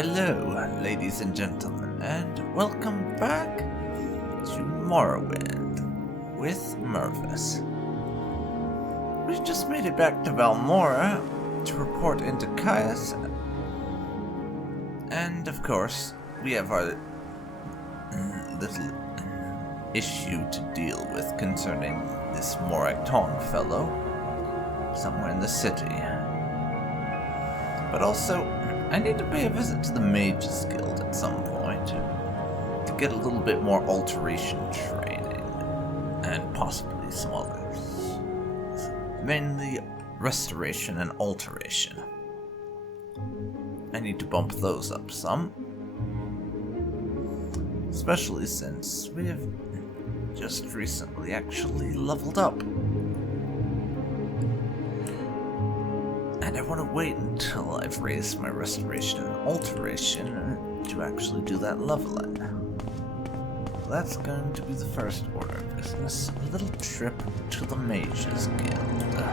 Hello, ladies and gentlemen, and welcome back to Morrowind with Mervis. We just made it back to Valmora to report into Caius, and of course, we have our little issue to deal with concerning this Moracton fellow somewhere in the city. But also, I need to pay a visit to the Mages Guild at some point to get a little bit more alteration training, and possibly some others. Mainly restoration and alteration. I need to bump those up some. Especially since we have just recently actually leveled up. And I want to wait until I've raised my restoration and alteration to actually do that leveling. That's going to be the first order of business. A little trip to the Mages Guild.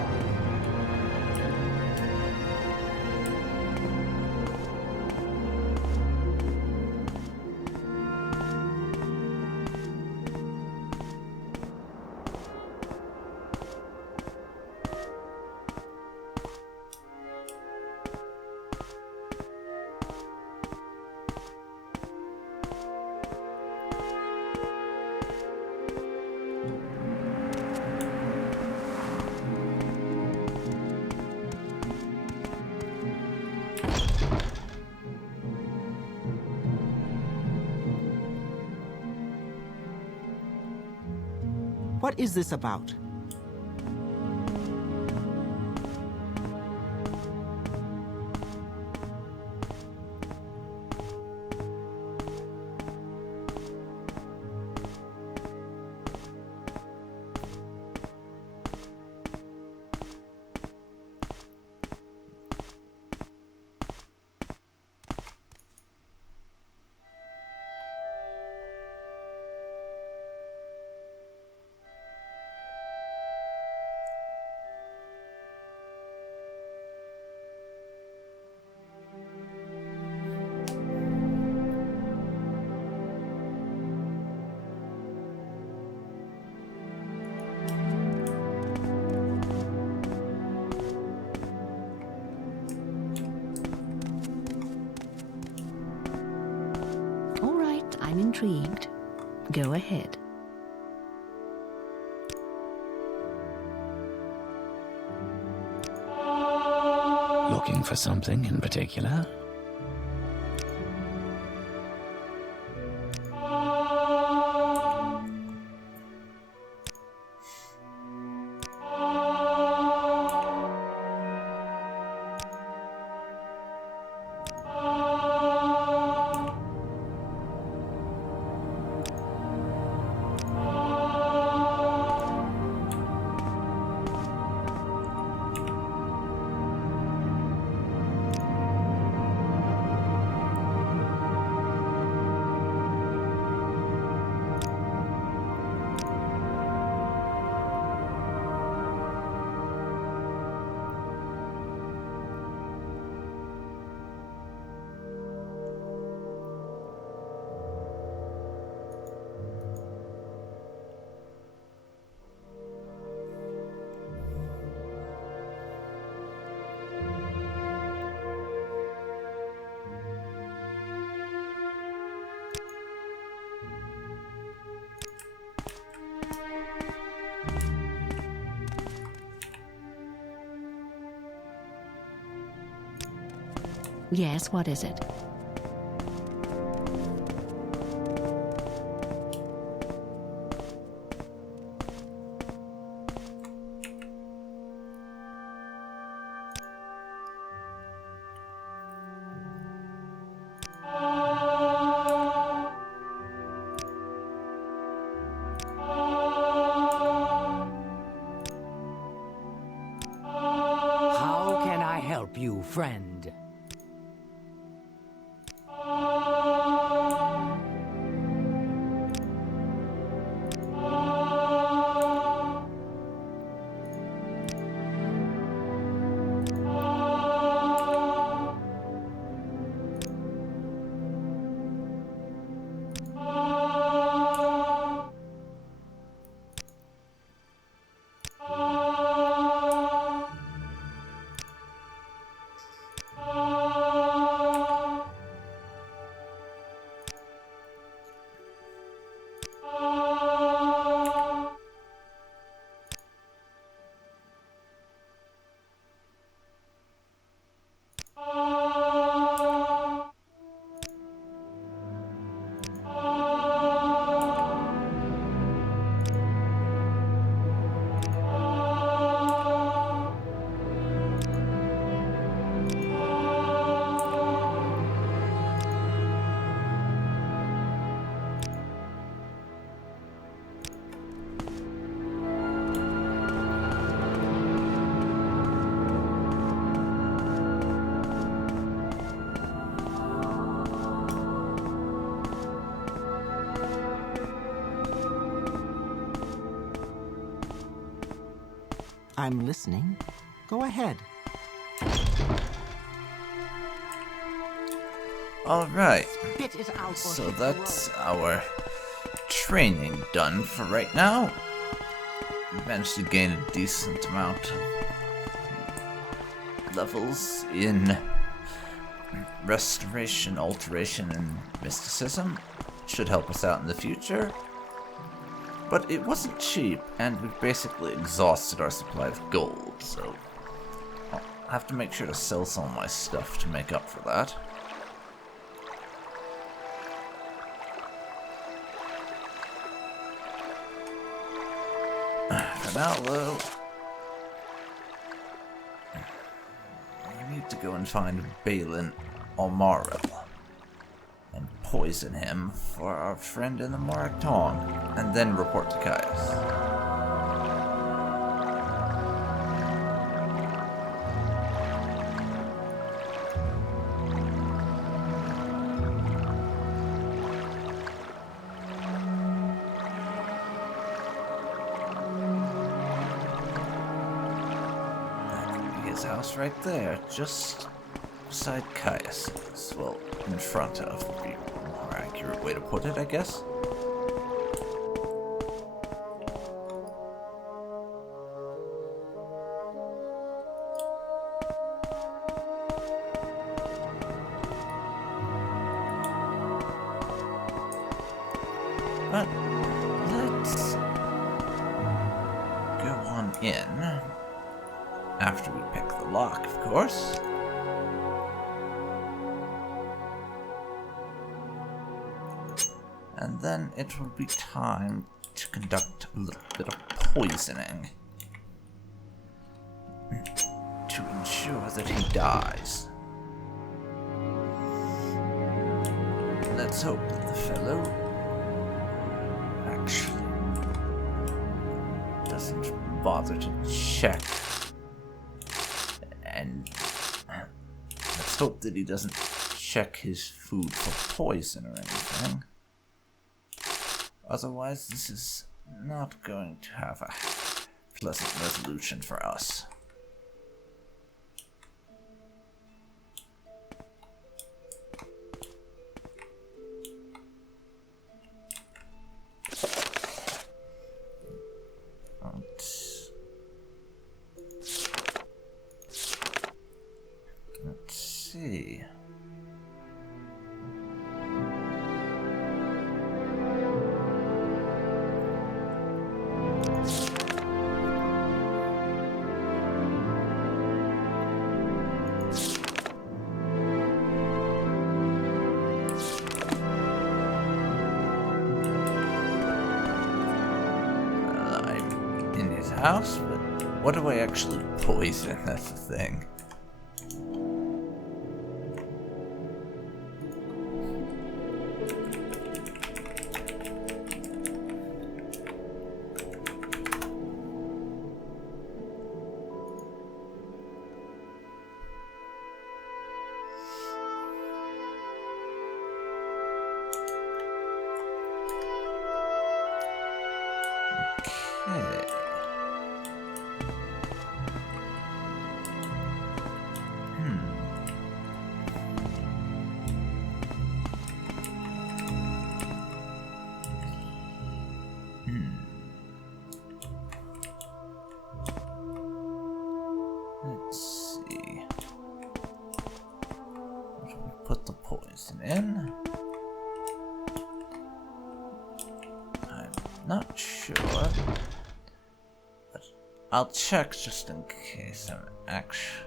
What is this about? I'm intrigued. Go ahead. Looking for something in particular? Yes, what is it? How can I help you, friend? I'm listening. Go ahead. Alright, Spit it out or so hit the that's road. our training done for right now. We managed to gain a decent amount of levels in restoration, alteration, and mysticism. Should help us out in the future. But it wasn't cheap, and we've basically exhausted our supply of gold, so I'll have to make sure to sell some of my stuff to make up for that. For now, though, we need to go and find Balin Almaril and poison him for our friend in the Moraktong, and then report to Caius. His house right there, just beside Caius's. Well, in front of would be a more accurate way to put it, I guess. But let's go on in. After we pick the lock, of course. And then it will be time to conduct a little bit of poisoning. To ensure that he dies. Let's hope that the fellow actually doesn't bother to check. And let's hope that he doesn't check his food for poison or anything. Otherwise, this is not going to have a pleasant resolution for us. Let's see. I'm in his house, but what do I actually poison? That's the thing. Okay. Let's see. Where do we put the poison in? I'm not sure, but I'll check just in case. I'm actually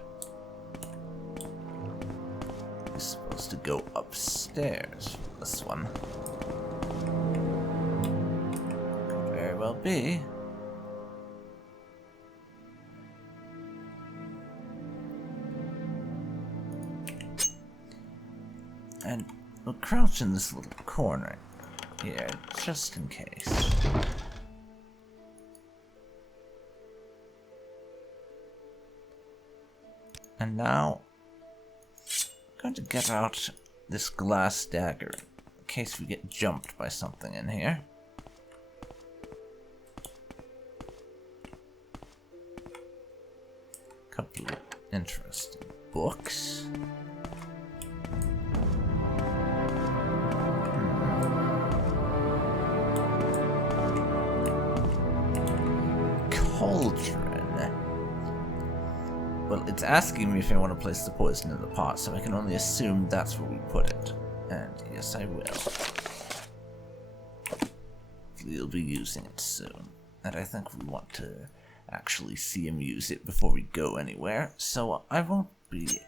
supposed to go upstairs for this one. Could very well be. And we'll crouch in this little corner here, just in case. And now, I'm going to get out this glass dagger in case we get jumped by something in here. couple of interesting books. Cauldron. Well, it's asking me if I want to place the poison in the pot, so I can only assume that's where we put it. And yes, I will. He'll be using it soon. And I think we want to actually see him use it before we go anywhere, so I won't be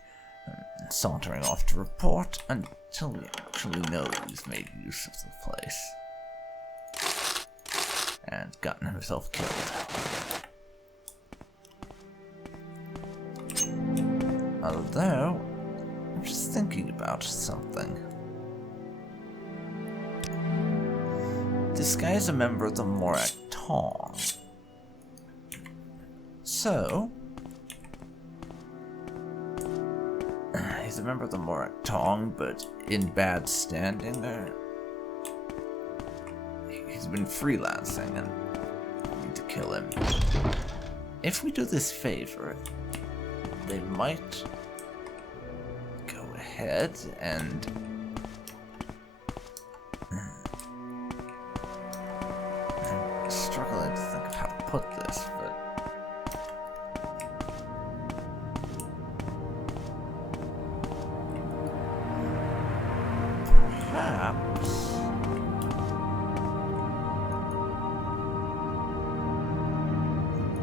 sauntering off to report until we actually know he's made use of the place. And gotten himself killed. Although, I'm just thinking about something. This guy is a member of the Morrowind Volume. So, he's a member of the Morrowind Volume, but in bad standing. He's been freelancing, and we need to kill him. If we do this favor, they might go ahead and I'm struggling to think of how to put this, but perhaps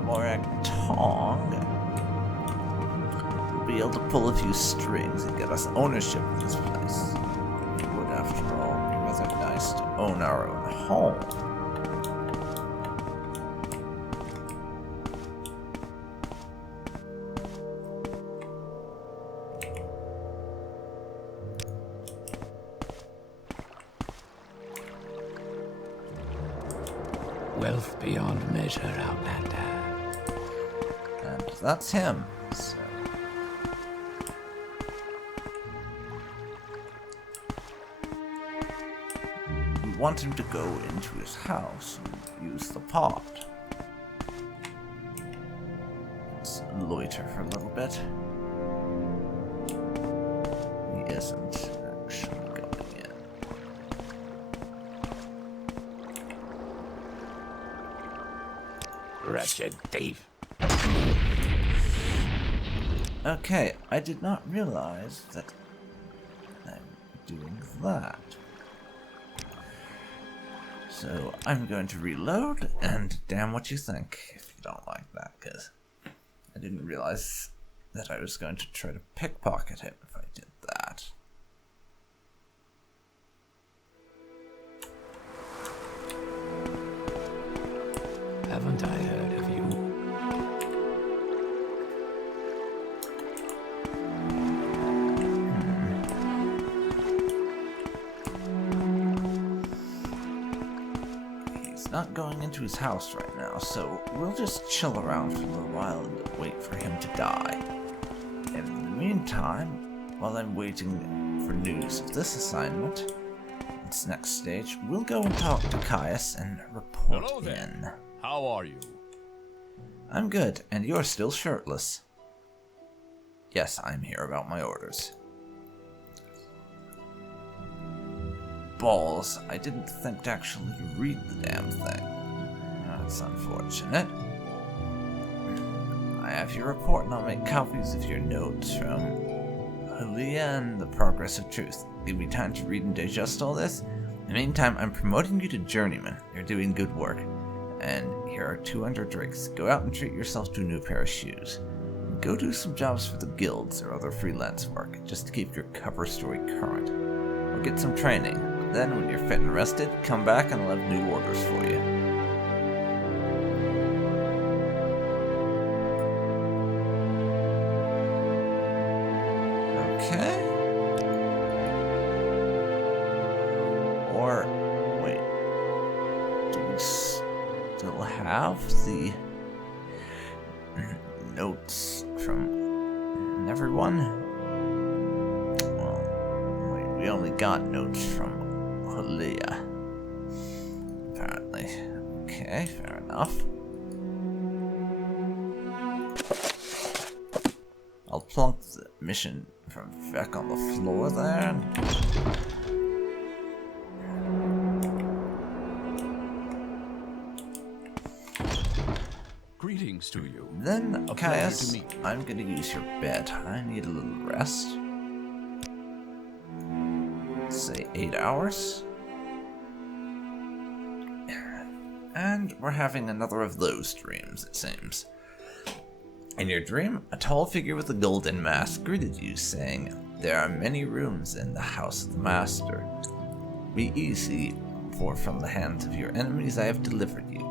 Morrowind will be able to pull a few strings and get us ownership of this place. It would, after all, be rather nice to own our own home. Wealth beyond measure, Outlander. And that's him. So. We want him to go into his house and use the pot. Let's loiter for a little bit. He isn't actually going in. Wretched thief. Okay, I did not realize that I'm doing that. So I'm going to reload, and damn what you think if you don't like that, because I didn't realize that I was going to try to pickpocket him if I did that. Haven't I heard of you? He's not going into his house right now, so we'll just chill around for a little while and wait for him to die. In the meantime, while I'm waiting for news of this assignment, its next stage, we'll go and talk to Caius and report Hello there. in. How are you? I'm good, and you're still shirtless. Yes, I'm here about my orders. Balls, I didn't think to actually read the damn thing. That's unfortunate. I have your report, and I'll make copies of your notes from Hulia and the Progress of Truth. Give me time to read and digest all this. In the meantime, I'm promoting you to Journeyman. You're doing good work. And here are 200 drinks. Go out and treat yourself to a new pair of shoes. Go do some jobs for the guilds or other freelance work, just to keep your cover story current. Or get some training. Then, when you're fit and rested, come back and I'll have new orders for you. Okay. Or, wait. Do we still have the notes from everyone? Well, wait, we only got notes from Hulia. Apparently. Okay, fair enough. plunk the mission from Vec on the floor there. Greetings to you. Then, A pleasure Caius, to meet you. I'm gonna use your bed. I need a little rest. Say 8 hours. And we're having another of those dreams, it seems. In your dream, a tall figure with a golden mask greeted you, saying, "There are many rooms in the house of the master. Be easy, for from the hands of your enemies I have delivered you."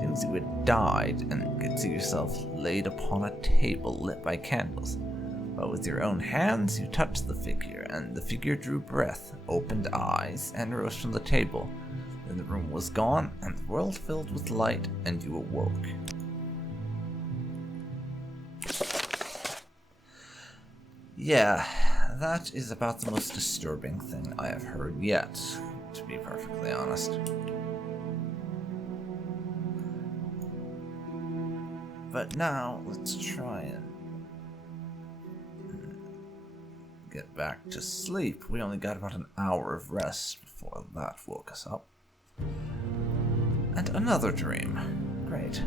Seems you had died, and could see yourself laid upon a table lit by candles. But with your own hands you touched the figure, and the figure drew breath, opened eyes, and rose from the table. Then the room was gone, and the world filled with light, and you awoke. Yeah, that is about the most disturbing thing I have heard yet, to be perfectly honest. But now, let's try and get back to sleep. We only got about an hour of rest before that woke us up. And another dream. Great.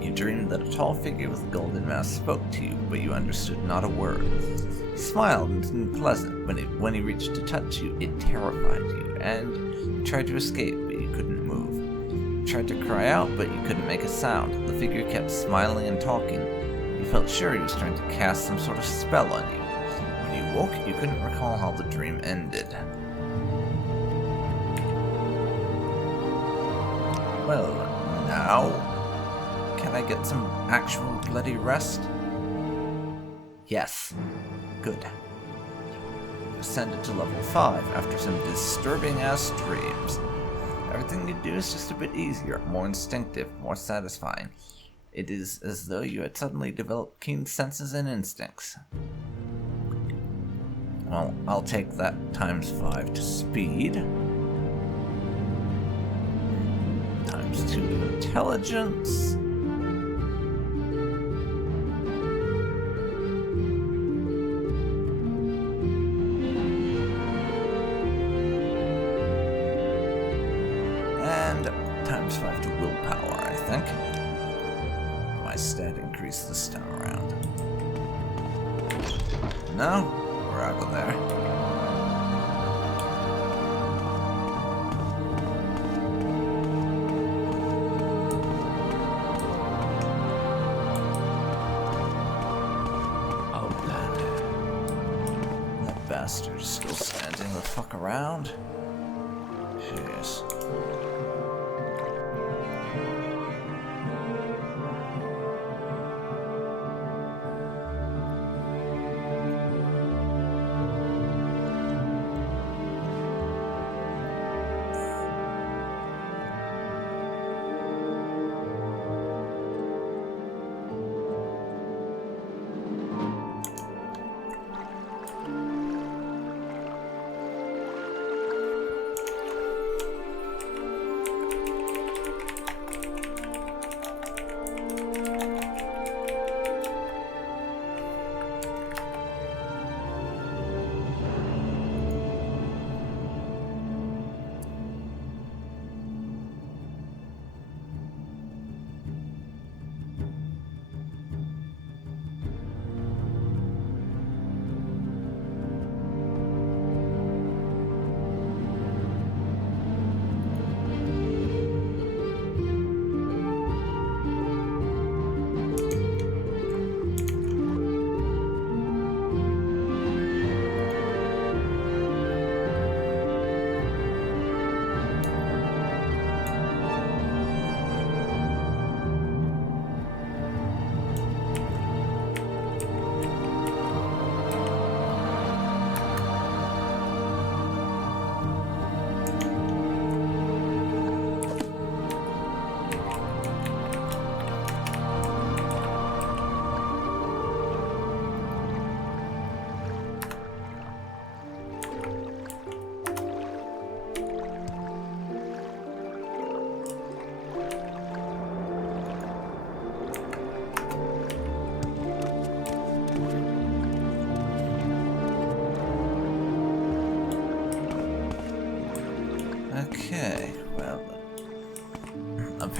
You dreamed that a tall figure with a golden mask spoke to you, but you understood not a word. He smiled and seemed pleasant, but when he reached to touch you, it terrified you, and you tried to escape, but you couldn't move. You tried to cry out, but you couldn't make a sound. The figure kept smiling and talking. You felt sure he was trying to cast some sort of spell on you. When you woke, you couldn't recall how the dream ended. Well, now, can I get some actual bloody rest? Yes. Good. Ascended to level 5 after some disturbing-ass dreams. Everything you do is just a bit easier, more instinctive, more satisfying. It is as though you had suddenly developed keen senses and instincts. Well, I'll take that times 5 to speed. Times 2 to intelligence. And times 5 to willpower, I think. My stat increased this time around. No, we're out of there. That bastard's still standing the fuck around. Jeez.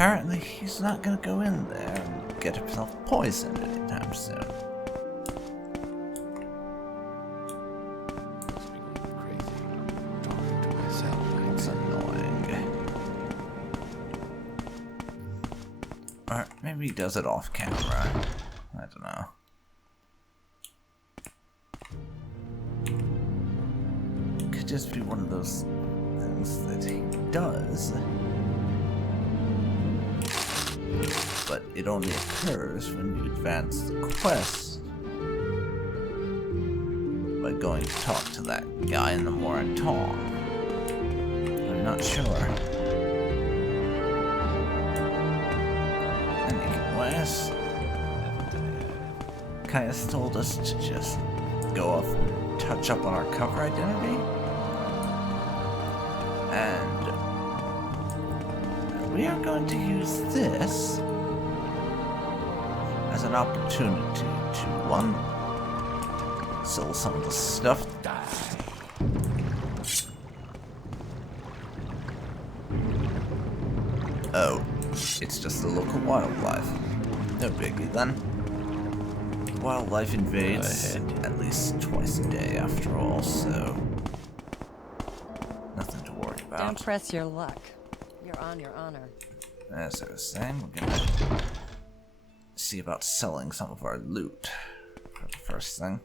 apparently he's not gonna go in there and get himself poisoned anytime soon. It's annoying. Or maybe he does it off camera. I don't know. Could just be one of those things that he does, but it only occurs when you advance the quest by going to talk to that guy in the moratorium. I'm not sure. Anyways, Caius told us to just go off and touch up on our cover identity. And we are going to use this as an opportunity to, one, sell some of the stuff. Oh, it's just the local wildlife. No biggie then. Wildlife invades at least twice a day after all, so nothing to worry about. Don't press your luck. You're on your honor. As I was saying, we're gonna see about selling some of our loot for the first thing.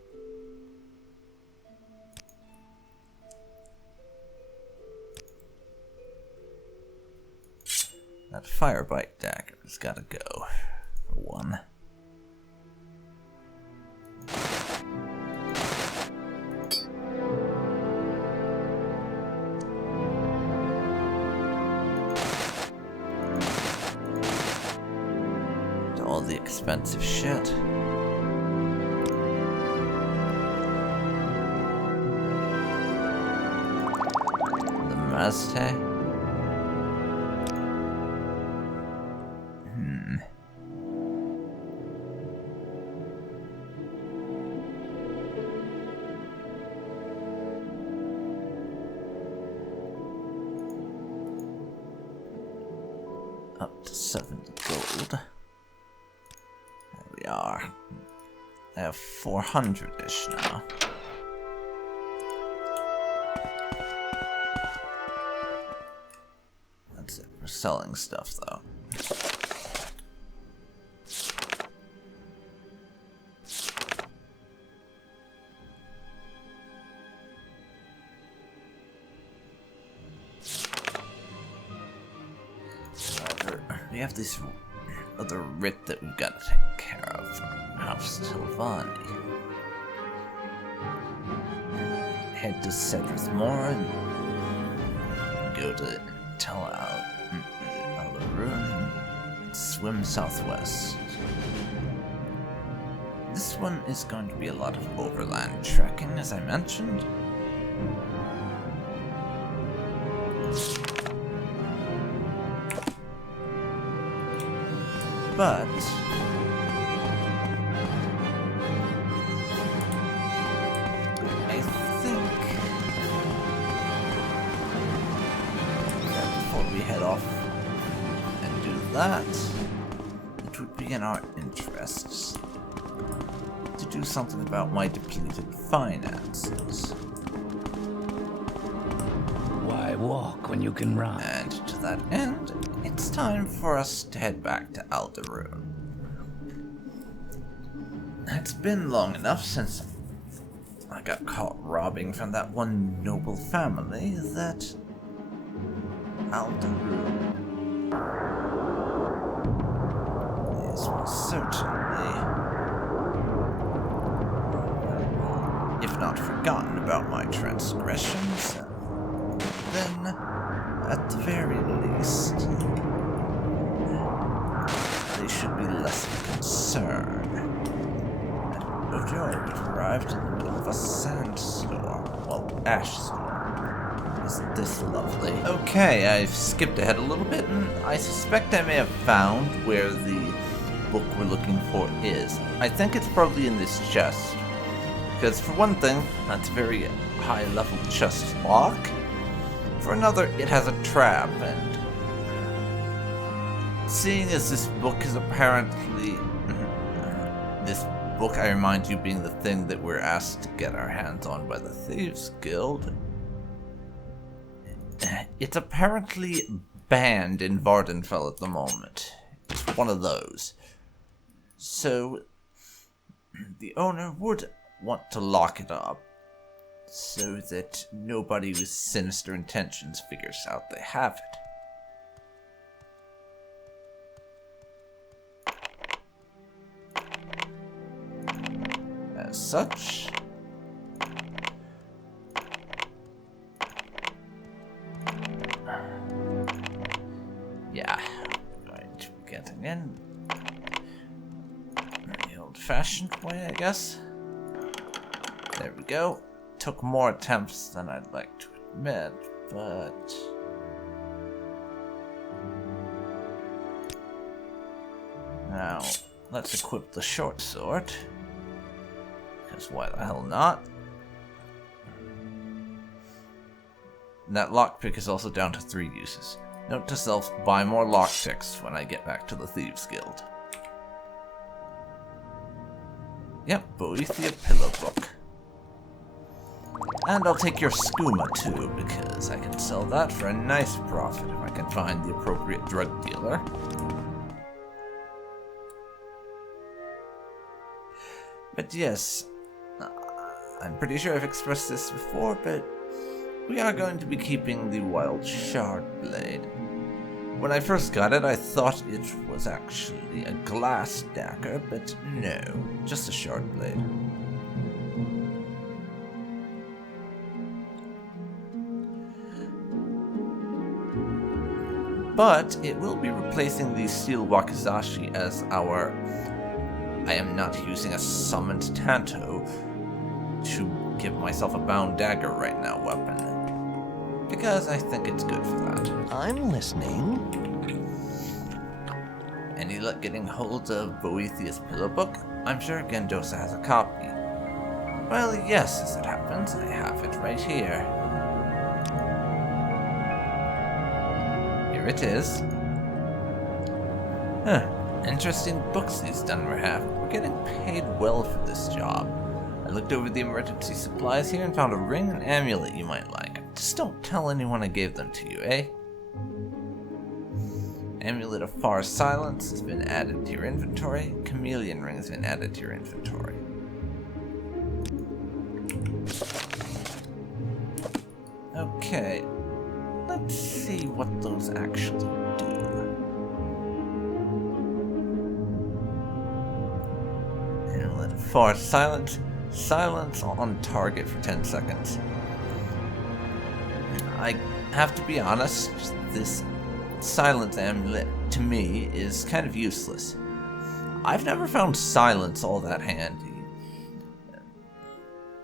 That firebite dagger has gotta go, for one. All the expensive shit. The Mazte. Up to 70 gold. We are. I have 400-ish now. That's it for selling stuff, though. However, we have this other writ that we've got to take care of from House Tilvani. Head to Cedrith Moor and go to Alaroon and swim southwest. This one is going to be a lot of overland trekking, as I mentioned. But I think that before we head off and do that, it would be in our interests to do something about my depleted finances. Why walk when you can run? And to that end, it's time for us to head back to Alderoon. It's been long enough since I got caught robbing from that one noble family that Alderoon is most certainly, if not forgotten about my transgressions, then at the very least, they should be less of a concern. And oh joy, we've arrived in the middle of a sandstorm. Well, ash storm. Isn't this lovely? Okay, I've skipped ahead a little bit, and I suspect I may have found where the book we're looking for is. I think it's probably in this chest. Because for one thing, that's a very high-level chest lock. For another, it has a trap, and seeing as this book is apparently... this book, I remind you, being the thing that we're asked to get our hands on by the Thieves Guild, it's apparently banned in Vardenfell at the moment. It's one of those. So, the owner would want to lock it up so that nobody with sinister intentions figures out they have it. As such, yeah, going to be getting in the old-fashioned way, I guess. There we go. Took more attempts than I'd like to admit, but... Now, let's equip the short sword. Because why the hell not? And that lockpick is also down to 3 uses. Note to self, buy more lockpicks when I get back to the Thieves Guild. Yep, Boethia Pillow Book. And I'll take your skooma too, because I can sell that for a nice profit if I can find the appropriate drug dealer. But yes, I'm pretty sure I've expressed this before, but we are going to be keeping the Wild Shard Blade. When I first got it, I thought it was actually a glass dagger, but no, just a shard blade. But it will be replacing the steel wakizashi as our... I am not using a summoned Tanto to give myself a bound dagger right now weapon. Because I think it's good for that. I'm listening. Any luck getting hold of Boethia's Pillow Book? I'm sure Gendosa has a copy. Well, yes, as it happens, I have it right here. Here it is. Huh. Interesting books these Dunmer have. We're getting paid well for this job. I looked over the emergency supplies here and found a ring and amulet you might like. Just don't tell anyone I gave them to you, eh? Amulet of Far Silence has been added to your inventory. Chameleon ring has been added to your inventory. Okay, let's see what those actually do. Amulet of Far Silence. Silence on target for 10 seconds. I have to be honest, this silence amulet to me is kind of useless. I've never found silence all that handy.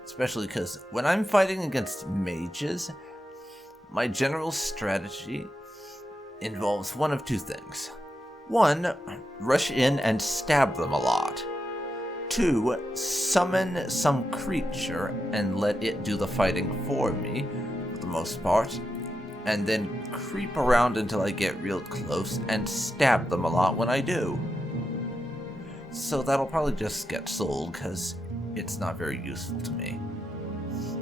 Especially because when I'm fighting against mages, my general strategy involves one of two things. 1, rush in and stab them a lot. 2, summon some creature and let it do the fighting for me, for the most part, and then creep around until I get real close and stab them a lot when I do. So that'll probably just get sold because it's not very useful to me.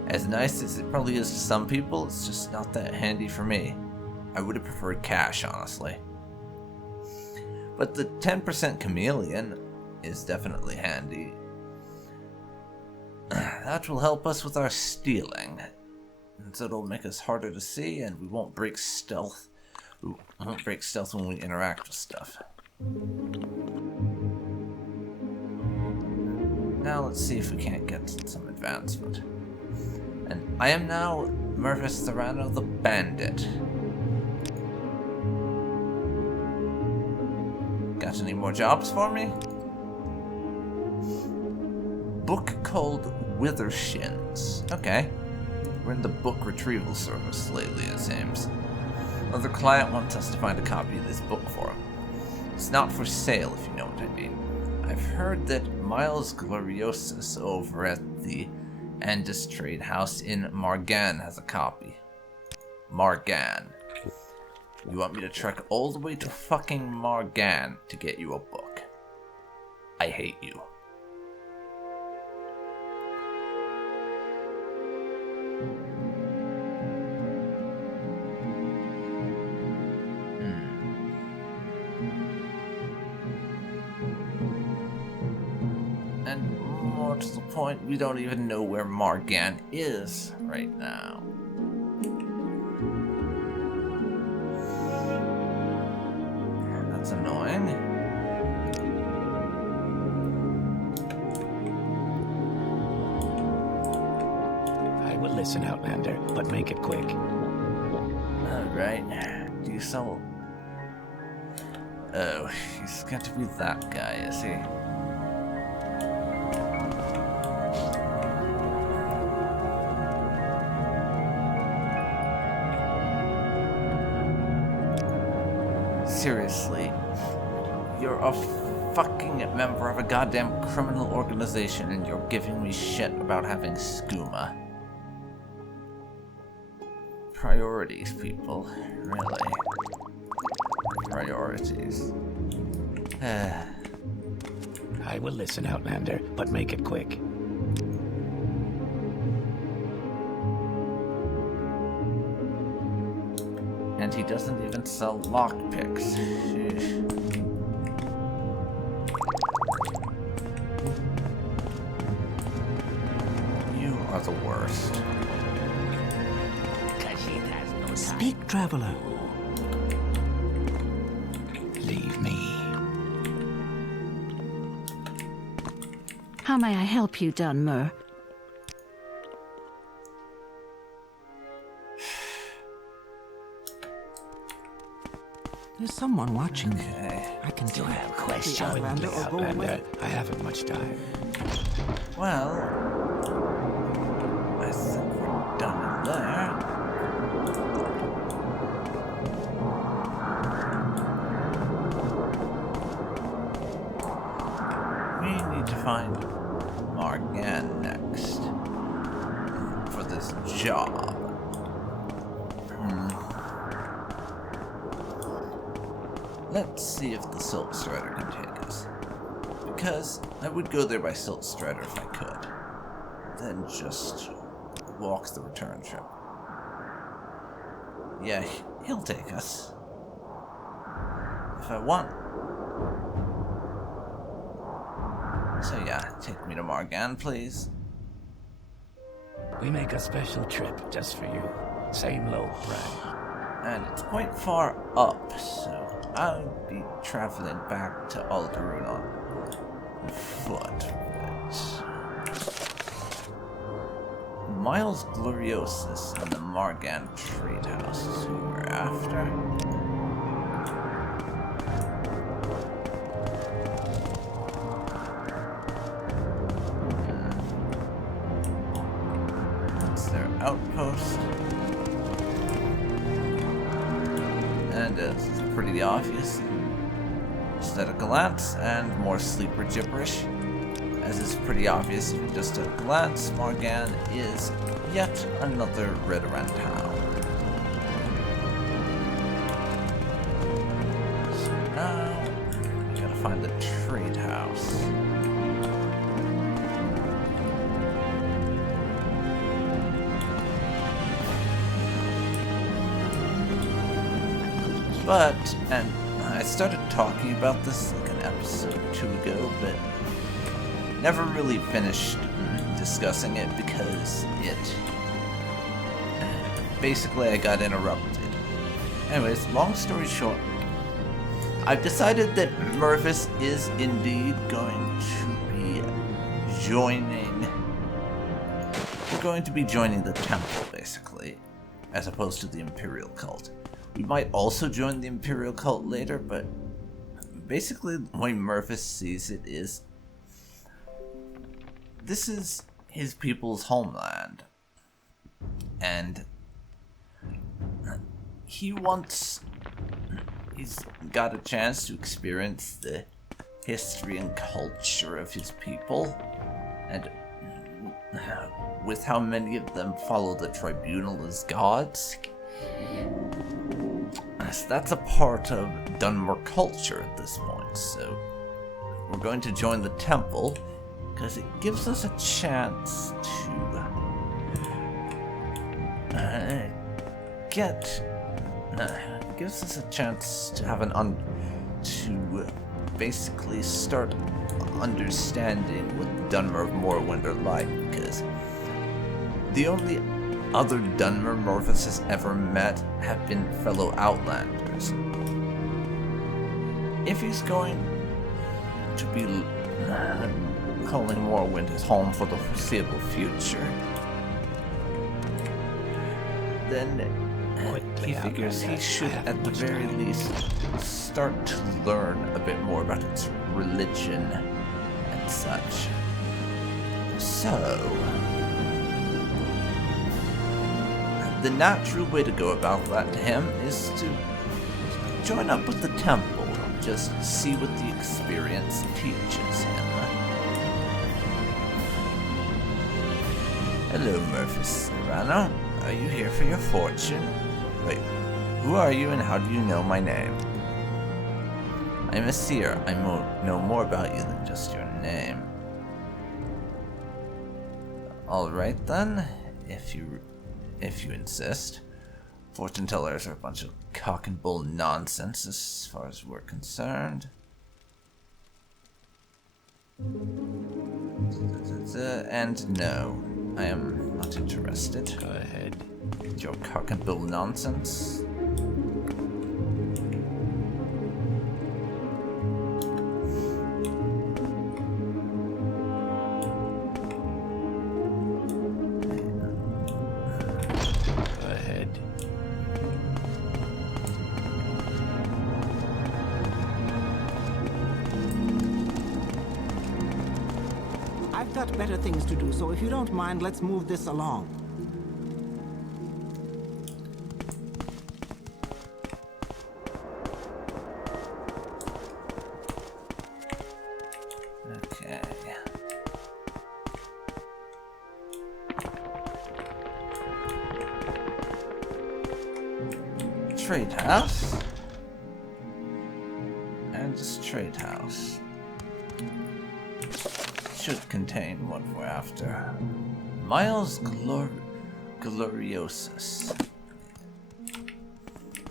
As nice as it probably is to some people, it's just not that handy for me. I would have preferred cash, honestly. But the 10% chameleon is definitely handy. That will help us with our stealing. And so it'll make us harder to see, and we won't break stealth. We won't break stealth when we interact with stuff. Now let's see if we can't get some advancement. And I am now Mervis Thorano the Bandit. Got any more jobs for me? Book called Withershins. Okay. We're in the book retrieval service lately, it seems. Another client wants us to find a copy of this book for him. It's not for sale, if you know what I mean. I've heard that Miles Gloriosus over at the Andis Trade House in Margan has a copy. Margan. You want me to trek all the way to fucking Margan to get you a book? I hate you. And more to the point, we don't even know where Margan is right now. That's annoying. I will listen, Outlander, but make it quick. Alright. Do you sell... Oh, he's got to be that guy, is he? Seriously, you're a fucking member of a goddamn criminal organization and you're giving me shit about having skooma. Priorities, people. Really. Priorities. I will listen, Outlander, but make it quick. And he doesn't even sell lockpicks. You are the worst. Speak, traveler. Leave me. How may I help you, Dunmer? There's someone watching me. Okay. I can Do you take have the questions, Outlander or go Outlander? away. I haven't much time. Well, I think we're done there. We need to find Margan next for this job. Let's see if the Silk Strider can take us. Because I would go there by Silk Strider if I could. Then just walk the return trip. Yeah, he'll take us. If I want. So yeah, take me to Margan, please. We make a special trip just for you. Same low price. And it's quite far up, so I'll be traveling back to Alderun on foot. Miles Gloriosus and the Margan Trade House is who we're after. That's their outpost. And it's pretty obvious. Just at a glance, and more sleeper gibberish. As is pretty obvious even just at a glance, Margan is yet another Redoran town. So now, we gotta find the trade house. But, and I started talking about this like an episode or two ago, but never really finished discussing it because basically I got interrupted. Anyways, long story short, I've decided that Mervis is indeed going to be joining the temple, basically, as opposed to the Imperial cult. We might also join the Imperial cult later, but basically the way Mervis sees it is this is his people's homeland. And he's got a chance to experience the history and culture of his people. And with how many of them follow the tribunal as gods, Yes, that's a part of Dunmer culture at this point, so we're going to join the temple because it gives us a chance to gives us a chance to have to basically start understanding what the Dunmer of Morrowind are like, because the only other Dunmer Morphus has ever met have been fellow Outlanders. If he's going to be calling Morrowind his home for the foreseeable future, then he figures he should at the very least start to learn a bit more about its religion and such. So, the natural way to go about that to him is to join up with the temple, just see what the experience teaches him. Hello, Murphys Serrano. Are you here for your fortune? Wait, who are you and how do you know my name? I'm a seer. I know more about you than just your name. Alright then, if you insist. Fortune tellers are a bunch of cock and bull nonsense as far as we're concerned. And no, I am not interested. Go ahead. Your cock and bull nonsense. Go ahead. I've got better things to do, so if you don't mind, let's move this along. Okay. Trade house. And this trade house should contain what we're after. Miles Gloriosus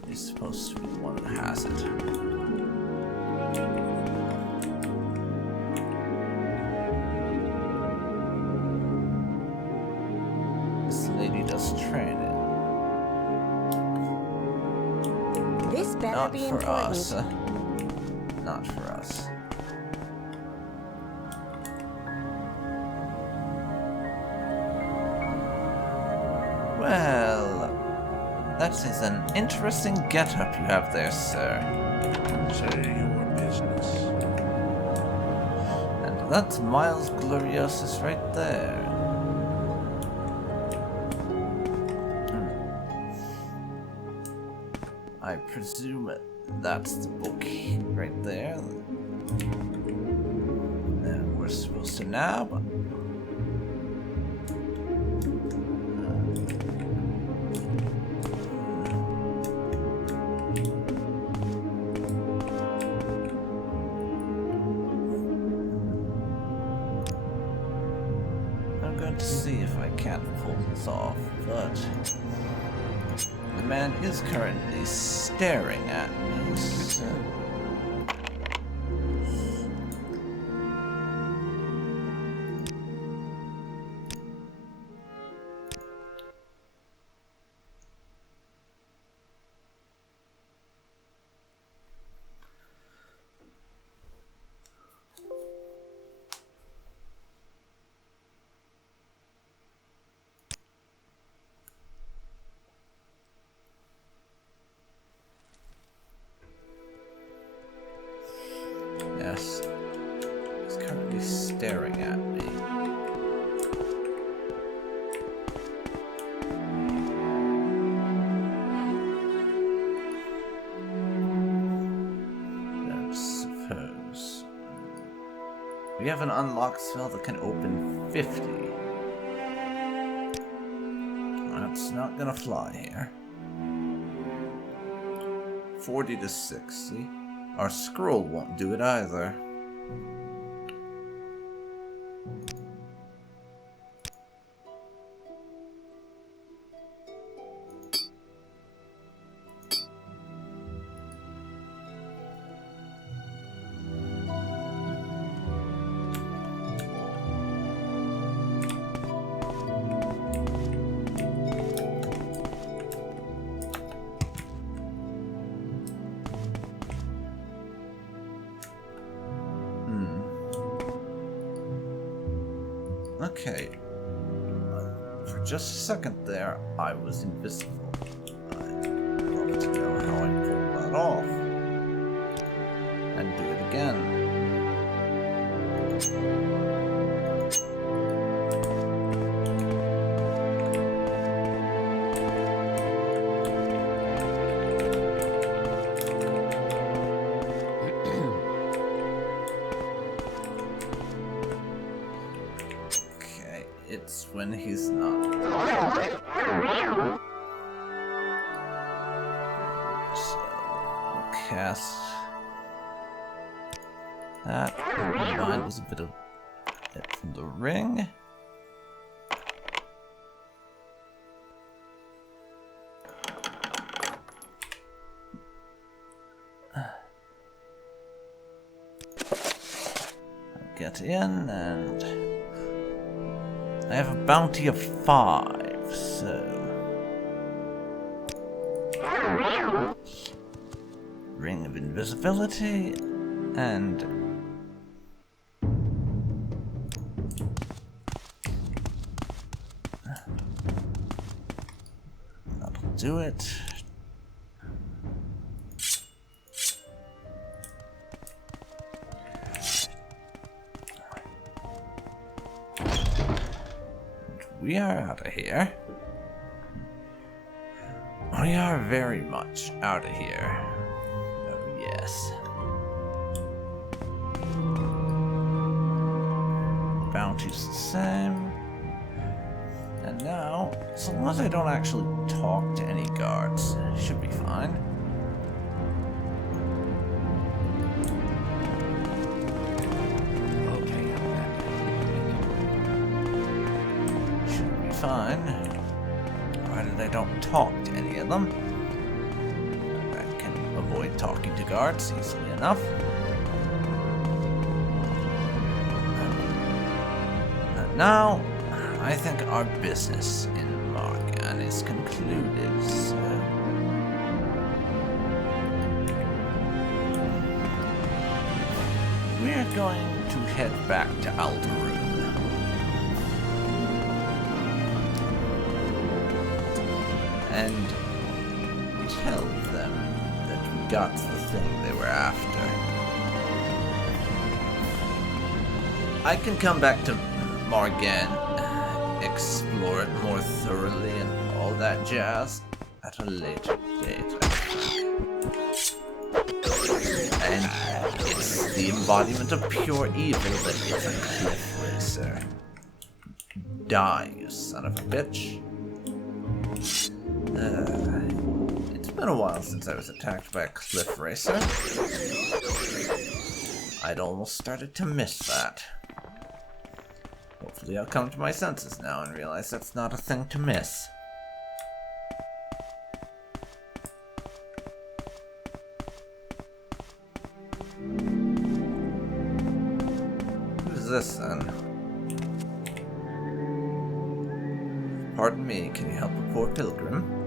is supposed to be the one that has it. This lady does training. This better Not be for important. us. Not for us. Well, that is an interesting get-up you have there, sir. Say your business. And that's Miles Gloriosus right there. I presume that's the book right there. That we're supposed to nab. I'm going to see if I can't pull this off, but the man is currently staring at me, so... Yes. He's currently staring at me. I suppose. We have an unlocked spell that can open 50. That's not gonna fly here. 40 to 60. Our scroll won't do it either. Okay. For just a second there, I was invisible. I'd love to know how I pulled that off. And do it again. It's when he's not. So, we'll cast that. Mine was a bit of it from the ring. I'll get in and I have a bounty of 5, so Ring of Invisibility and that'll do it. We are out of here. We are very much out of here. Oh, yes. Bounty's the same. And now, so long as I don't actually talk to any guards, it should be fine. Fine, provided I don't talk to any of them. I can avoid talking to guards easily enough. And now, I think our business in Margan is concluded, so we're going to head back to Alderun. And tell them that we got the thing they were after. I can come back to Margan, explore it more thoroughly and all that jazz at a later date, I think. And it's the embodiment of pure evil that is a cliff racer. Die, you son of a bitch. It's been a while since I was attacked by a cliff racer. I'd almost started to miss that. Hopefully I'll come to my senses now and realize that's not a thing to miss. Who's this then? Pardon me, can you help a poor pilgrim?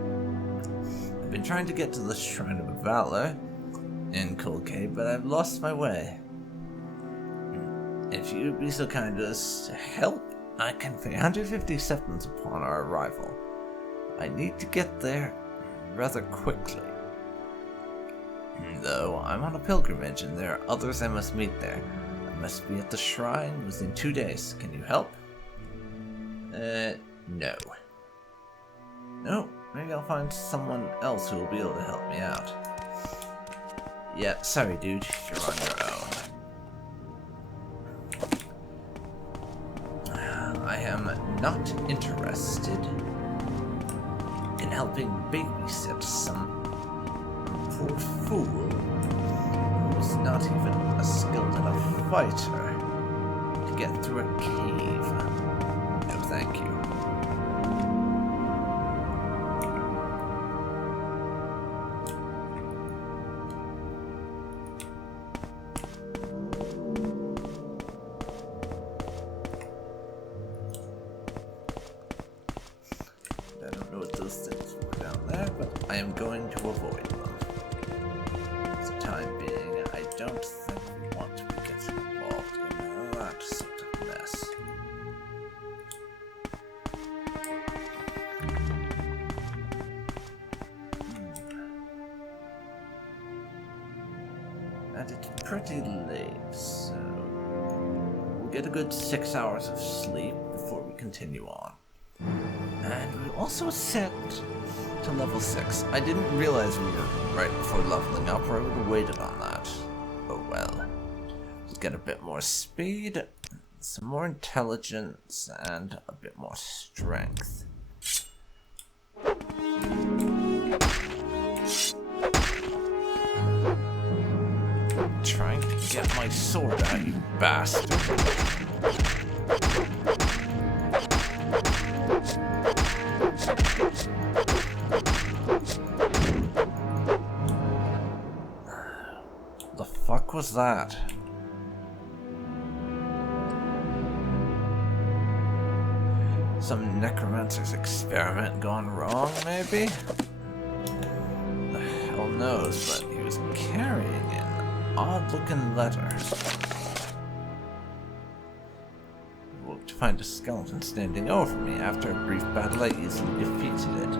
I've been trying to get to the Shrine of Valor in Colcay, but I've lost my way. If you'd be so kind as to help, I can pay 150 septums upon our arrival. I need to get there rather quickly. Though I'm on a pilgrimage and there are others I must meet there. I must be at the shrine within 2 days. Can you help? No. No, maybe I'll find someone else who will be able to help me out. Yeah, sorry dude, you're on your own. I am not interested in helping babysit some poor fool who's not even a skilled enough fighter to get through a cave. No, thank you. I don't know what those things were down there, but I am going to avoid them. For the time being, I don't think we want to be getting involved in that sort of mess. And it's pretty late, so we'll get a good 6 hours of sleep before we continue on. And we also set to level 6. I didn't realize we were right before leveling up, or I would have waited on that. Oh well. We'll get a bit more speed, some more intelligence, and a bit more strength. Trying to get my sword out, you bastard. The fuck was that? Some necromancer's experiment gone wrong, maybe? The hell knows, but he was carrying an odd-looking letter. I woke to find a skeleton standing over me. After a brief battle, I easily defeated it.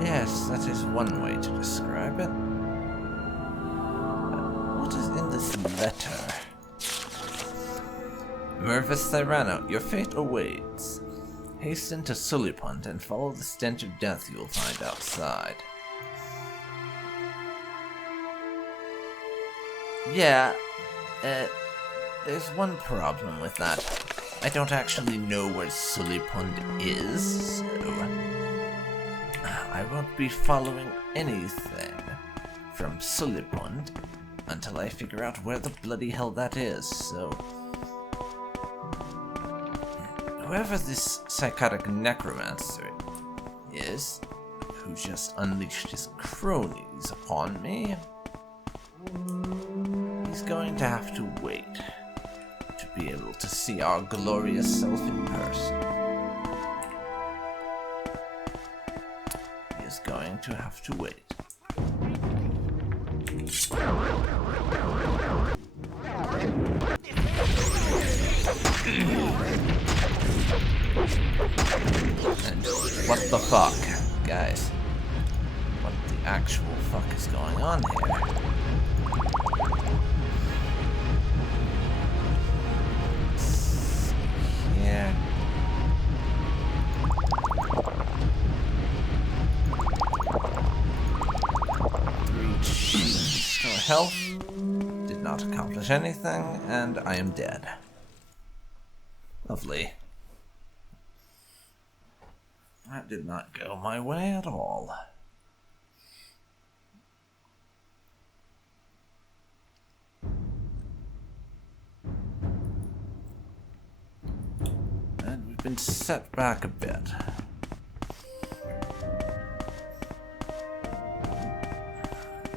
Yes, that is one way to describe it. What is in this letter? Mervis Cyrano, your fate awaits. Hasten to Sullypund and follow the stench of death you will find outside. Yeah, there's one problem with that. I don't actually know where Sullypund is, so I won't be following anything from Sullypund until I figure out where the bloody hell that is, so whoever this psychotic necromancer is, who just unleashed his cronies upon me, he's going to have to wait to be able to see our glorious self in person. He is going to have to wait. And what the fuck, guys? What the actual fuck is going on here? Here. Restore health. Did not accomplish anything, and I am dead. Lovely. That did not go my way at all. And we've been set back a bit.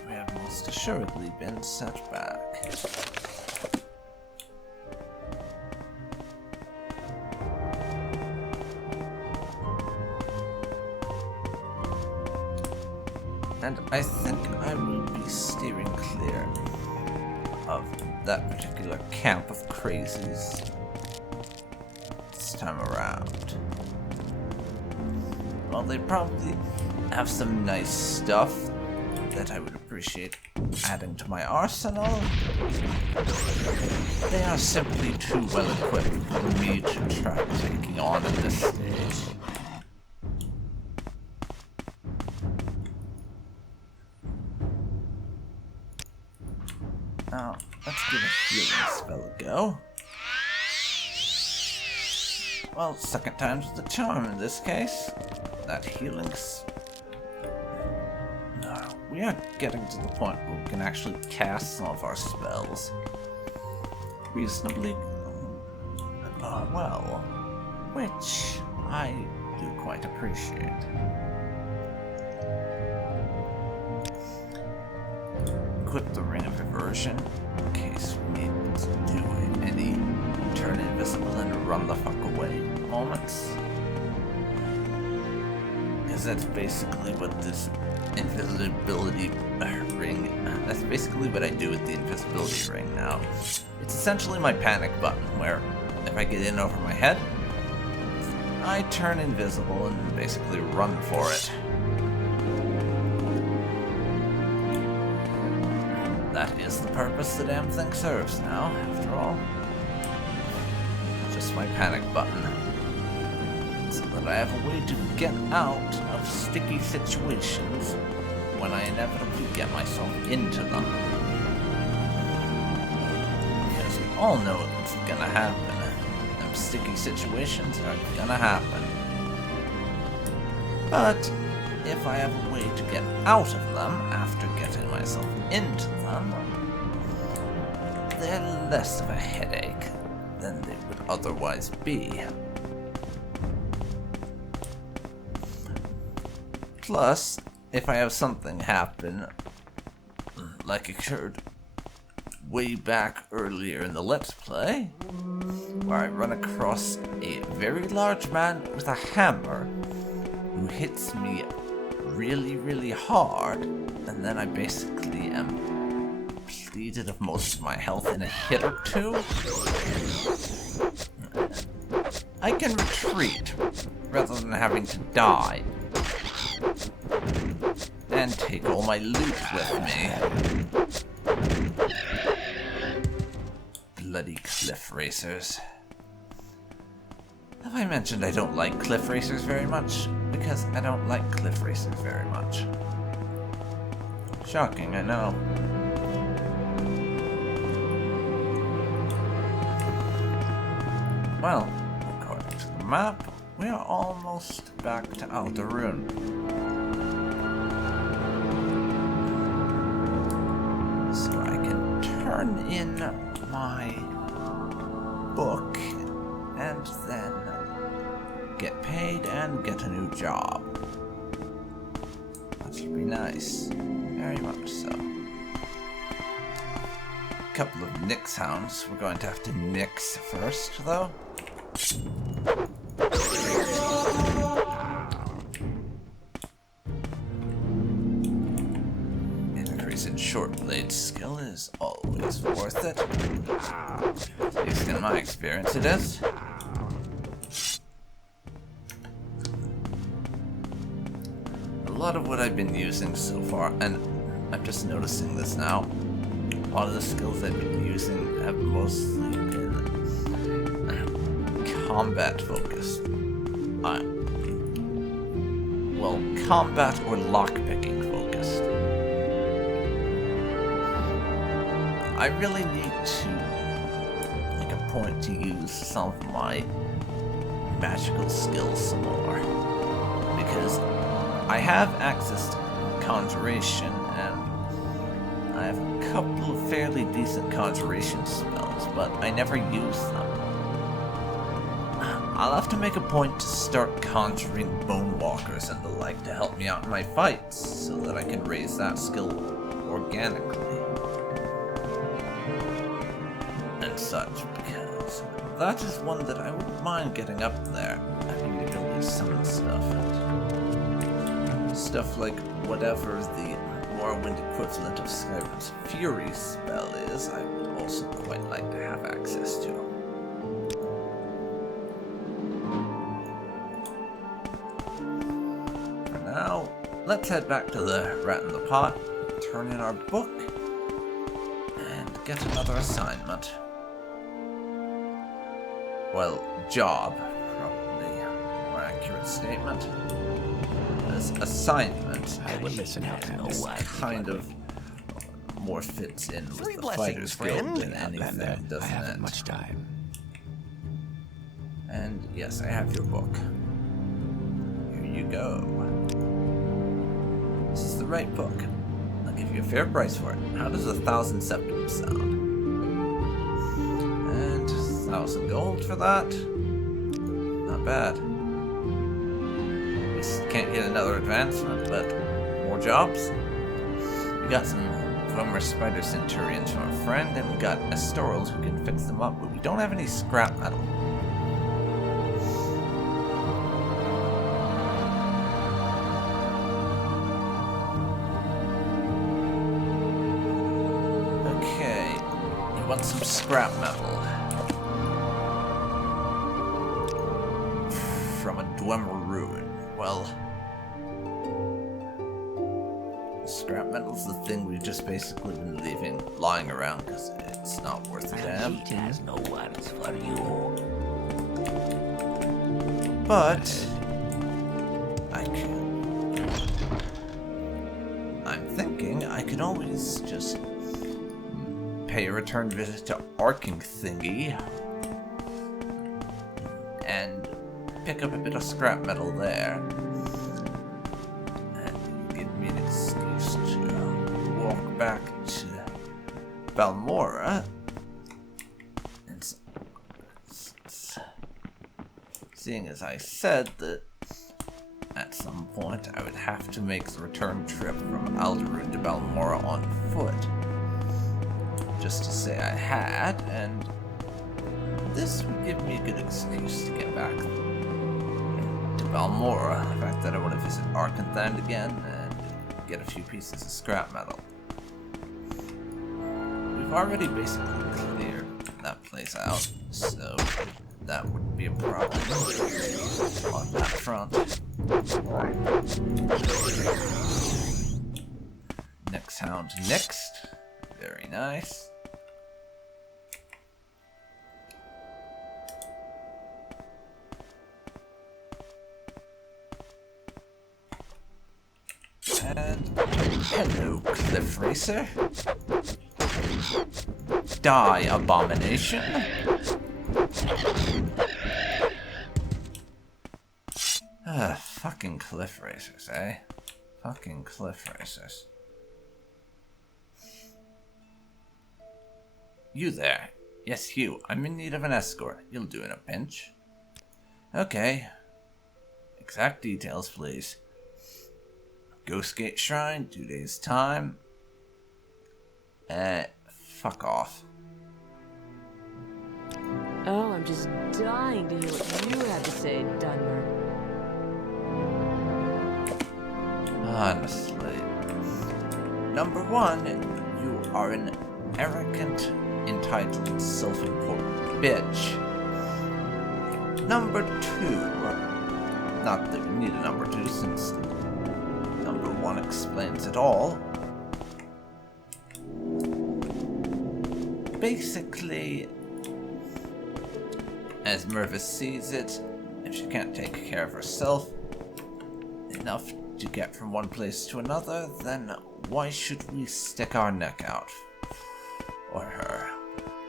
We have most assuredly been set back. And I think I will be steering clear of that particular camp of crazies this time around. Well, they probably have some nice stuff that I would appreciate adding to my arsenal. They are simply too well equipped for me to try taking on at this stage. Now, let's give a healing spell a go. Well, second time's the charm in this case. That healing we are getting to the point where we can actually cast some of our spells reasonably well, which I do quite appreciate. Equip the Ring of Inversion in case we need to do any turn invisible and run the fuck away moments. Because that's basically what this invisibility ring, that's basically what I do with the invisibility ring now. It's essentially my panic button, where if I get in over my head, I turn invisible and basically run for it. That is the purpose the damn thing serves now, after all. Just my panic button. So that I have a way to get out of sticky situations when I inevitably get myself into them. Because we all know it's gonna happen. Them sticky situations are gonna happen. But if I have a way to get out of them after getting myself into them, they're less of a headache than they would otherwise be. Plus, if I have something happen, like occurred way back earlier in the Let's Play, where I run across a very large man with a hammer who hits me really, really hard, and then I basically am depleted of most of my health in a hit or two, I can retreat rather than having to die and take all my loot with me. Bloody cliff racers. Have I mentioned I don't like cliff racers very much? Because I don't like cliff racers very much. Shocking, I know. Well, according to the map, we are almost back to Alderun. So I can turn in my book and then get paid and get a new job. That should be nice. Very much so. A couple of Nix hounds we're going to have to nix first, though. Increase in short blade skill is always worth it. At least in my experience it is. A lot of what I've been using so far, and I'm just noticing this now, a lot of the skills I've been using have mostly been combat focused. Well, combat or lockpicking focused. I really need to make a point to use some of my magical skills some more, because I have access to conjuration, and I have a couple of fairly decent conjuration spells, but I never use them. I'll have to make a point to start conjuring bone walkers and the like to help me out in my fights, so that I can raise that skill organically. And such, because that is one that I wouldn't mind getting up there. Having the ability to summon stuff, and stuff like whatever the Morrowind equivalent of Skyrim's Fury spell is, I would also quite like to have access to. For now, let's head back to the Rat in the Pot, turn in our book, and get another assignment. Well, job, probably a more accurate statement. As assignment, I will listen out to no one. kind of more fits in with the Fighter's Guild than anything, doesn't I haven't it? much time. And yes, I have your book. Here you go. This is the right book. give you a fair price for it. How does 1,000 septum sound? And 1,000 gold for that. Not bad. We can't get another advancement, but more jobs. We got some former spider centurions from a friend, and we got Estorals who can fix them up, but we don't have any scrap metal. Okay, we want some scrap metal. From a Dwemer ruin. Well, scrap metal's the thing we've just basically been leaving lying around because it's not worth a damn. It has no words for you. But I'm thinking I could always just pay a return visit to Arking Thingy and pick up a bit of scrap metal there. And give me an excuse to walk back to Balmora. And seeing as I said that at some point I would have to make the return trip from Alderun to Balmora on foot. Just to say I had, and this would give me a good excuse to get back to Balmora. The fact that I want to visit Arkanthand again and get a few pieces of scrap metal. We've already basically cleared that place out, so that wouldn't be a problem on that front. Next hound next. Very nice. And hello, Cliff Racer. Die, abomination. Fucking Cliff Racers, eh? Fucking Cliff Racers. You there. Yes, you. I'm in need of an escort. You'll do in a pinch. Okay. Exact details, please. Ghostgate Shrine, 2 days' time. Fuck off. Oh, I'm just dying to hear what you have to say, Dunmer. Honestly. Number one, you are an arrogant, entitled, self-important bitch. Number two, not that we need a number two since number one explains it all. Basically, as Mervis sees it, if she can't take care of herself enough to get from one place to another, then why should we stick our neck out for her?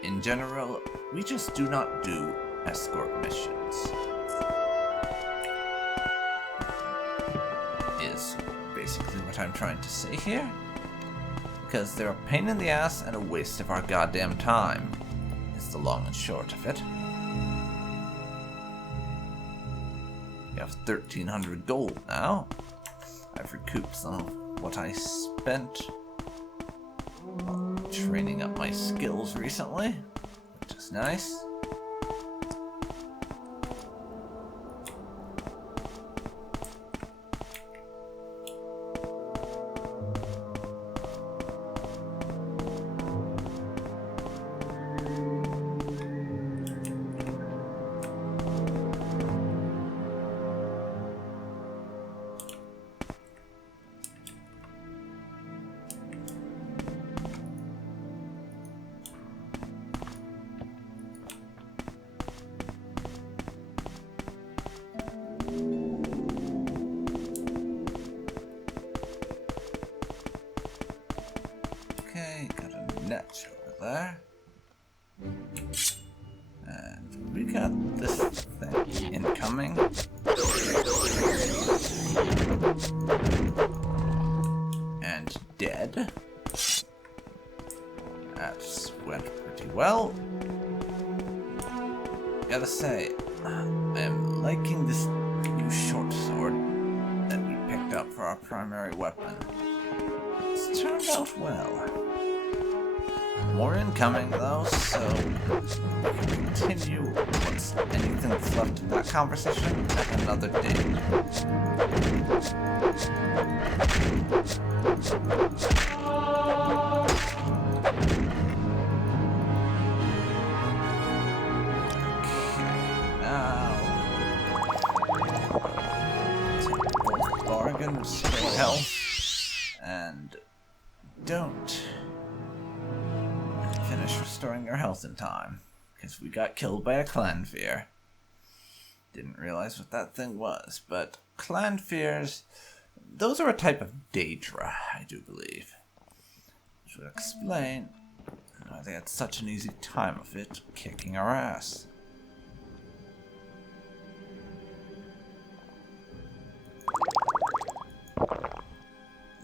In general, we just do not do escort missions. Is basically what I'm trying to say here. Because they're a pain in the ass and a waste of our goddamn time, is the long and short of it. We have 1,300 gold now. I've recouped some of what I spent training up my skills recently, which is nice. Over there. And we got this thing incoming. And dead. gotta say, I am liking this new short sword that we picked up for our primary weapon. It's turned out well. More incoming though, so we can continue once anything's left of that conversation at another date. Restore health, and don't finish restoring your health in time, because we got killed by a clan fear. Didn't realize what that thing was, but clan fears, those are a type of Daedra, I do believe. Which would explain why they had such an easy time of it kicking our ass.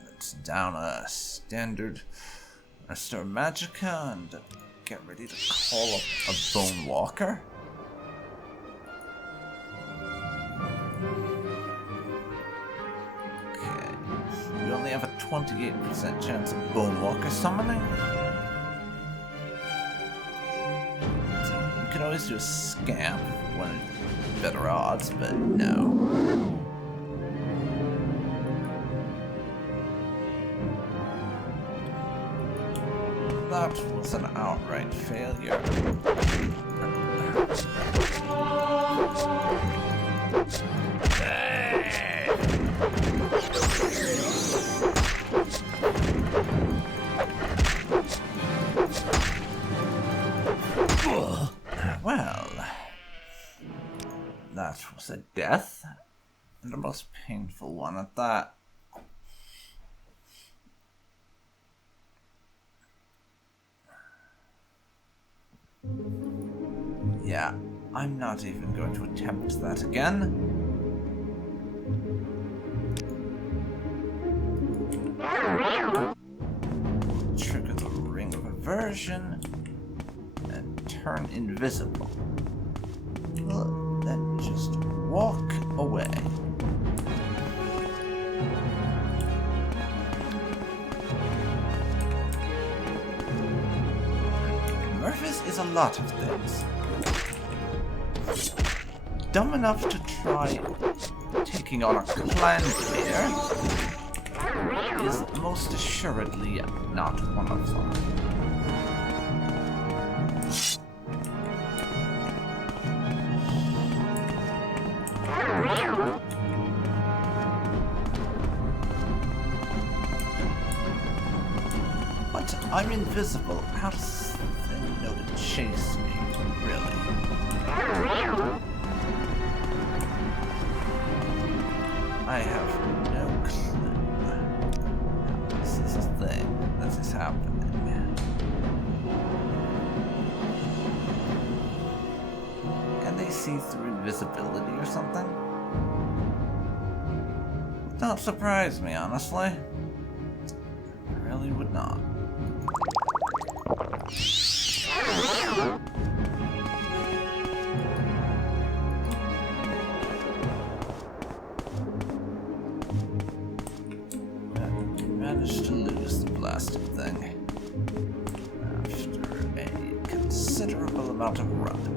Let's down a standard restore magicka and get ready to call up a bone walker. Okay, we only have a 28% chance of bone walker summoning. So we could always do a scamp when better odds, but no. That was an outright failure. Well, that was a death, and the most painful one at that. Yeah, I'm not even going to attempt that again. Trigger the ring of aversion and turn invisible. Well, then just walk away. Murphys is a lot of things. Dumb enough to try taking on a clan leader is most assuredly not one of them. But I'm invisible. How does the thing know to chase me, really? I have no clue. This is a thing that is happening. Can they see through invisibility or something? Would not surprise me, honestly. Really would not. Managed to lose the blasted thing after a considerable amount of running.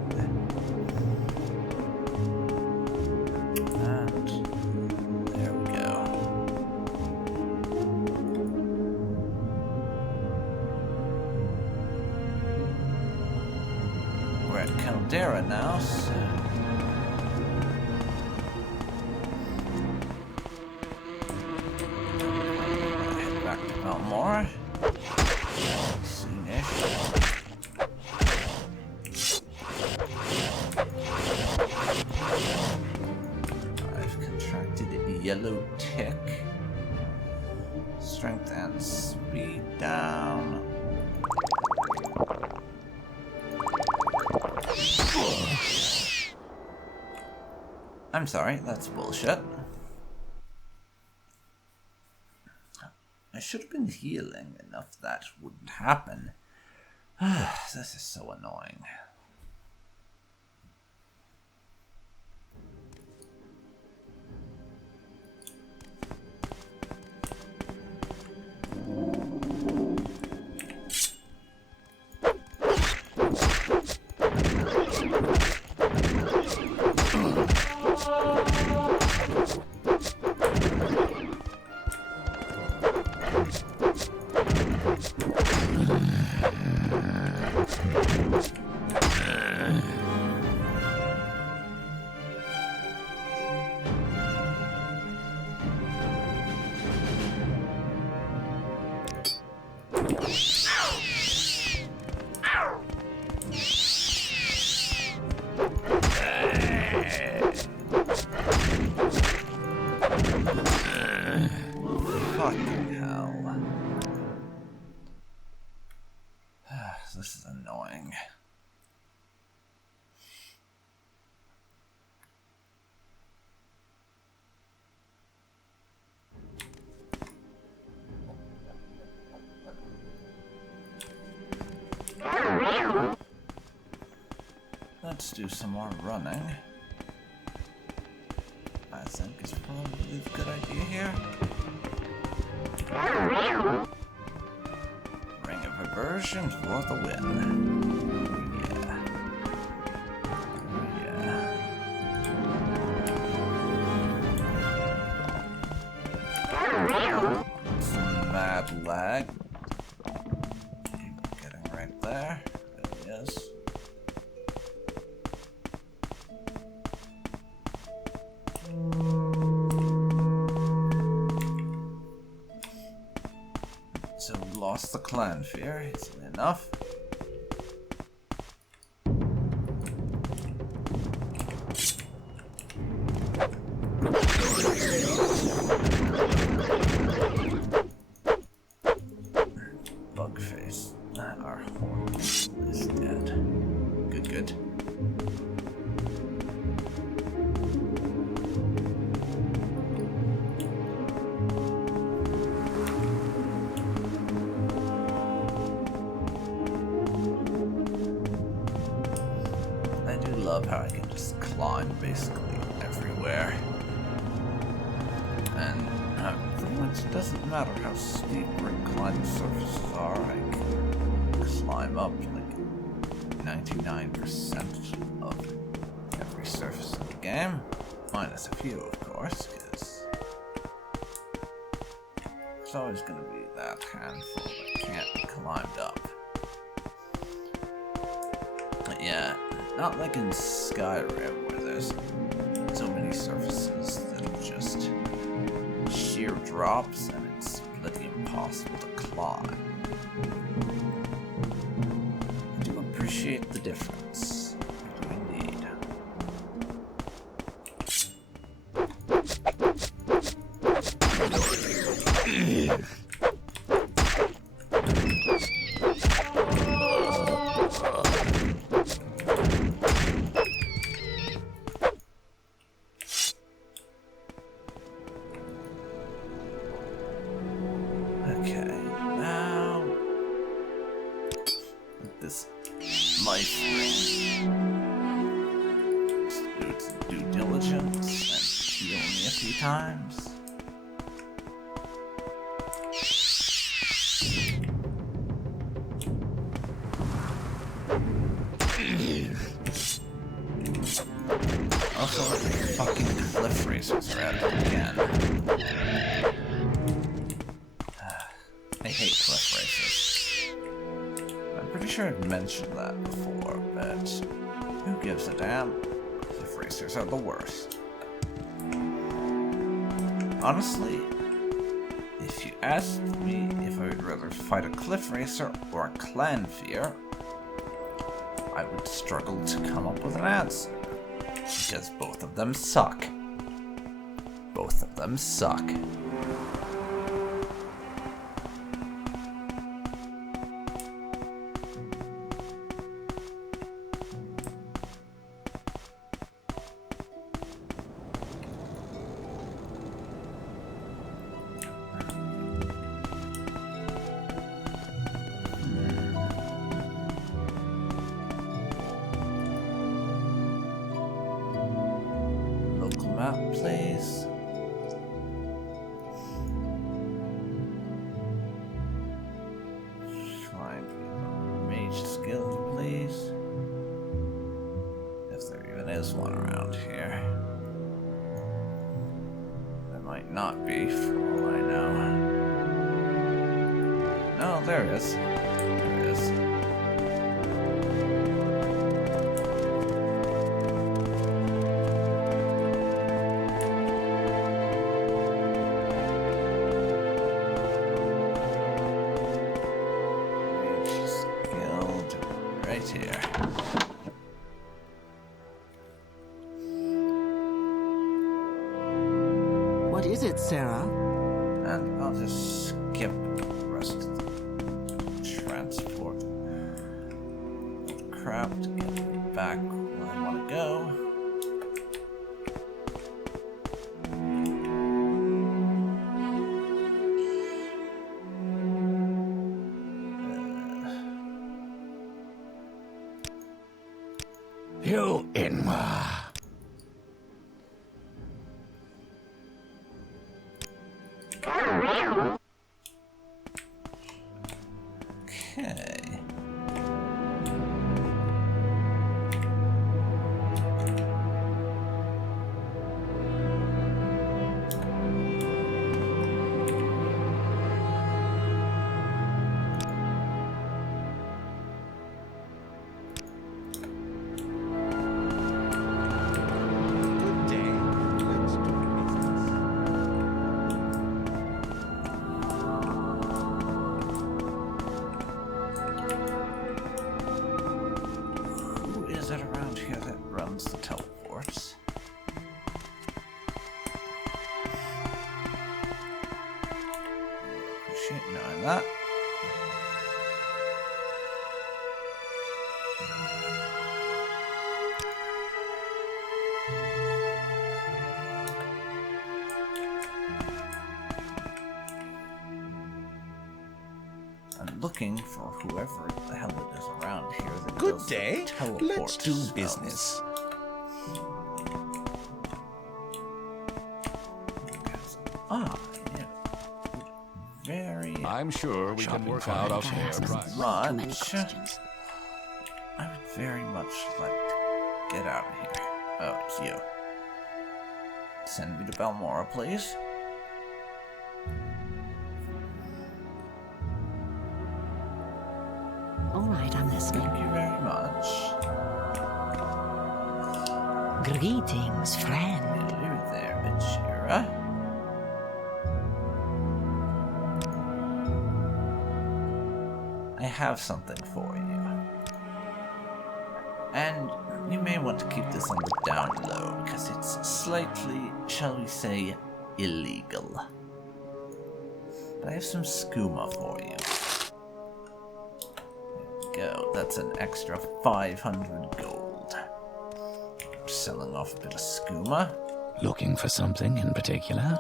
And there we go. We're at Caldera now, so head back to Valmore. Soonish. I've contracted a yellow tick. Strength and speed down. I'm sorry, that's bullshit. I should have been healing enough that wouldn't happen. This is so annoying. let's do some more running. I think is probably a good idea here. Ring of Aversion for the win. Yeah. Some mad lag. Getting right there. There he is. So we lost the clan fear, easily enough. Bugface. Our horn is dead. Good, good. I do love how I can just climb basically everywhere. And pretty much doesn't matter how steep or inclined the surfaces are, I can climb up like 99% of every surface in the game. Minus a few, of course, because there's always going to be that handful that can't be climbed up. But yeah, not like in Skyrim where there's so many surfaces that are just sheer drops and it's bloody impossible to climb. I do appreciate the difference. I do indeed. Okay, now with this life ring, let's do its due diligence and heal me a few times. Also, the fucking cliff racers are at it again. I hate cliff races. I'm pretty sure I've mentioned that before, but who gives a damn? Cliff racers are the worst. Honestly, if you asked me if I would rather fight a cliff racer or a clan fear, I would struggle to come up with an answer. Because both of them suck. Both of them suck. Map, please. Shrine mage skill, please. If there even is one around here. There might not be, for all I know. No, there is. There is. Here. What is it, Sarah? And I'll just skip the rest of the transport crap to get me back where I want to go. You Inwa. Okay. The teleports. Appreciate knowing that. I'm looking for whoever the hell it is around here that Good does day. teleport Let's do spells. business. Yeah. Very I'm sure we can work out a fair price. much. I would very much like to get out of here. Oh, it's you. Send me to Balmora, please. All right, I'm listening. Thank you very much. Greetings, friend. Hello there, Bajira. I have something for you. And you may want to keep this on the down low, because it's slightly, shall we say, illegal. But I have some skooma for you. There we go. That's an extra 500 gold. Selling off a bit of skooma. Looking for something in particular?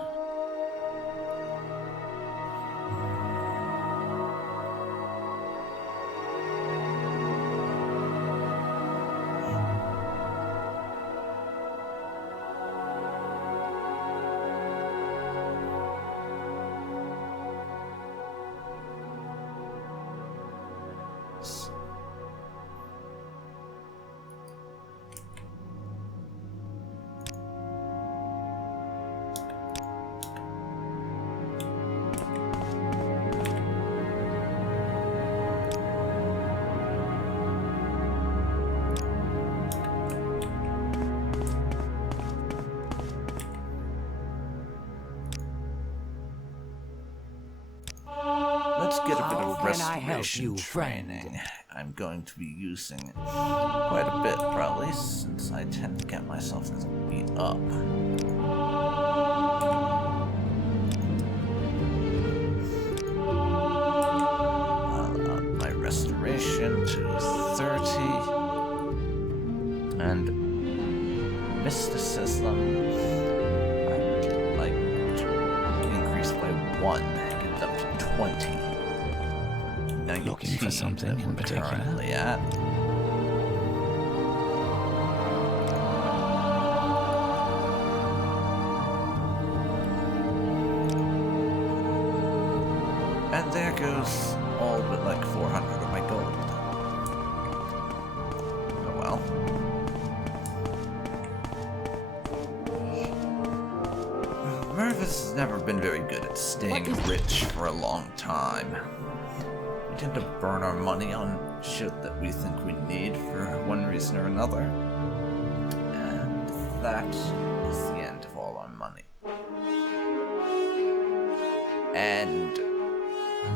Let's get a bit How of can I help restoration you, friend? training. I'm going to be using it quite a bit, probably, since I tend to get myself beat up. I'll up my restoration to 30. And mysticism, I would like to increase by 1, get it up to 20. 19 Looking for something that in we're particular? currently at. And there goes all but like 400 of my gold. Oh well. Mervis has never been very good at staying rich for a long time. We tend to burn our money on shit that we think we need for one reason or another. And that is the end of all our money. And,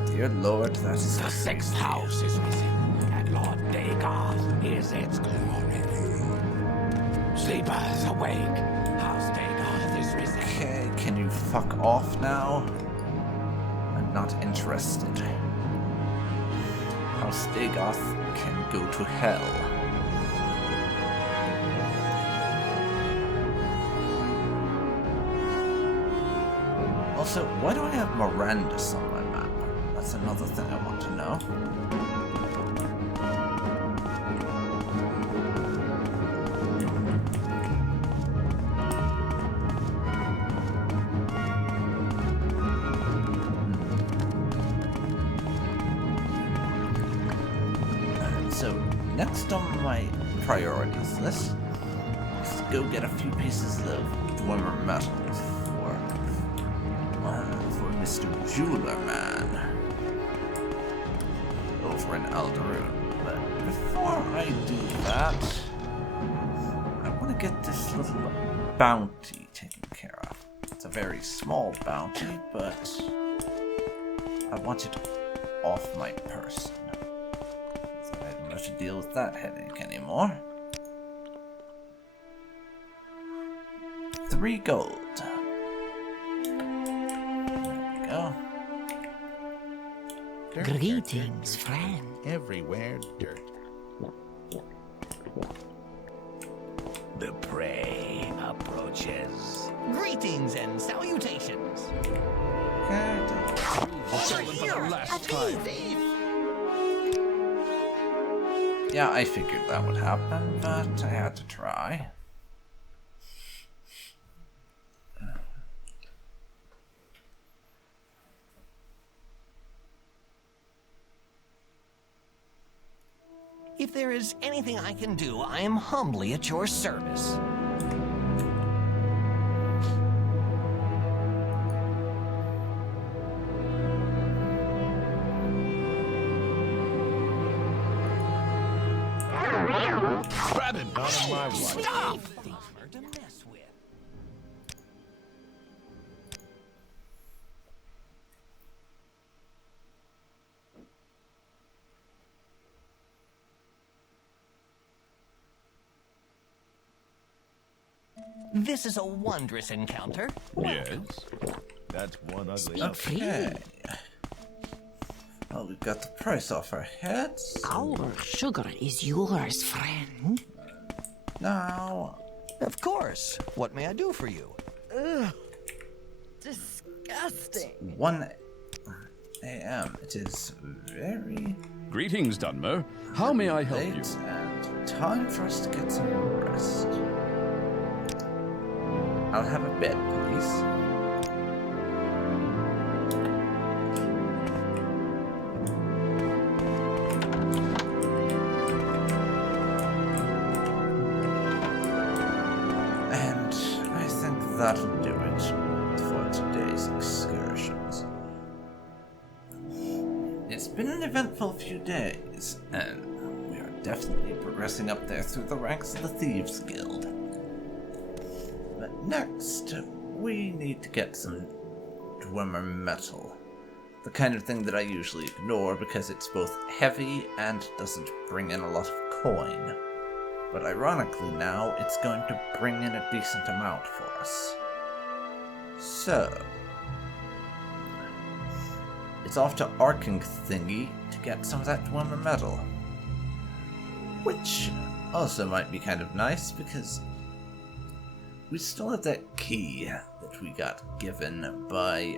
dear Lord, that is The sixth house is missing, and Lord Dagoth is its glory. Sleepers awake, House Dagoth is risen. Okay, can you fuck off now? I'm not interested. House Dagoth can go to hell. Also, why do I have Mirandus on my map? That's another thing I want to know. next on my priorities list is to go get a few pieces of Dwemer metal for Mr. Jeweler Man over in Aldaroon. But before I do that, I want to get this little bounty taken care of. It's a very small bounty, but I want it off my person. So I don't have to deal with that headache anymore. 3 gold. There we go. Greetings, friend. Everywhere dirt. The prey approaches. Greetings and salutations. Yeah, I figured that would happen, but I had to try. If there is anything I can do, I am humbly at your service. Grab him! Not on my watch. Stop! To mess with. This is a wondrous encounter. Yes? That's one ugly. Speak freely. Okay. Well, we've got the price off our heads. Our sugar is yours, friend. Now, Of course. What may I do for you? Disgusting. 1 a.m. It is very Greetings, Dunmer. How may I help late you? and time for us to get some rest. I'll have a bed, please. And I think that'll do it for today's excursions. It's been an eventful few days, and we are definitely progressing up there through the ranks of the Thieves Guild. But next, we need to get some Dwemer metal. The kind of thing that I usually ignore because it's both heavy and doesn't bring in a lot of coin. But ironically now, it's going to bring in a decent amount for us. So, it's off to Arking Thingy to get some of that Dwemer metal. Which also might be kind of nice because we still have that key that we got given by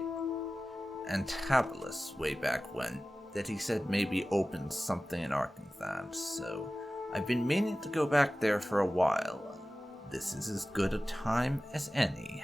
Antabolus way back when, that he said maybe opened something in Arkhanthan, so I've been meaning to go back there for a while. This is as good a time as any.